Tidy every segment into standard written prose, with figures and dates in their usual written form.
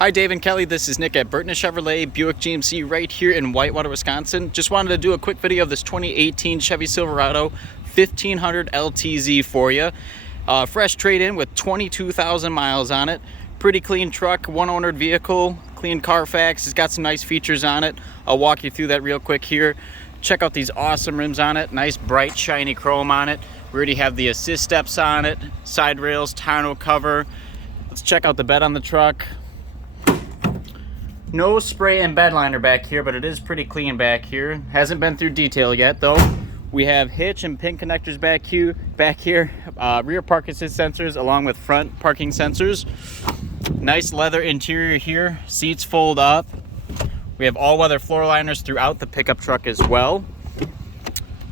Hi Dave and Kelly, this is Nick at Burton Chevrolet Buick GMC right here in Whitewater, Wisconsin. Just wanted to do a quick video of this 2018 Chevy Silverado 1500 LTZ for you. Fresh trade-in with 22,000 miles on it. Pretty clean truck, one-ownered vehicle, clean Carfax. It's got some nice features on it. I'll walk you through that real quick here. Check out these awesome rims on it. Nice bright shiny chrome on it. We already have the assist steps on it, side rails, tonneau cover. Let's check out the bed on the truck. No spray and bed liner back here, but it is pretty clean back here. Hasn't been through detail yet though. We have hitch and pin connectors back here. Rear park assist sensors along with front parking sensors. Nice leather interior here. Seats fold up. We have all-weather floor liners throughout the pickup truck as well.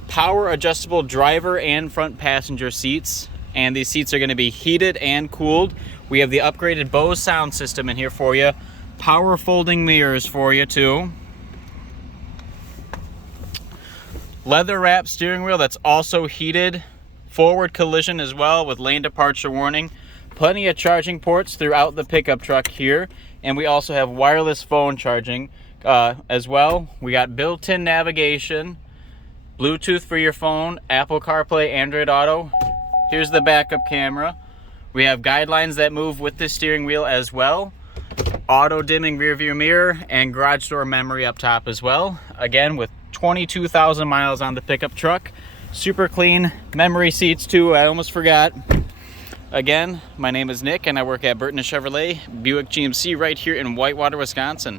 Power adjustable driver and front passenger seats. And these seats are going to be heated and cooled. We have the upgraded Bose sound system in here for you. Power folding mirrors for you too. Leather wrap steering wheel that's also heated. Forward collision as well with lane departure warning. Plenty of charging ports throughout the pickup truck here. And we also have wireless phone charging as well. We got built-in navigation, Bluetooth for your phone, Apple CarPlay, Android Auto. Here's the backup camera. We have guidelines that move with the steering wheel as well. Auto dimming rear view mirror and garage door memory up top as well. Again, with 22,000 miles on the pickup truck. Super clean memory seats too, I almost forgot. Again, my name is Nick and I work at Burton Chevrolet Buick GMC right here in Whitewater, Wisconsin.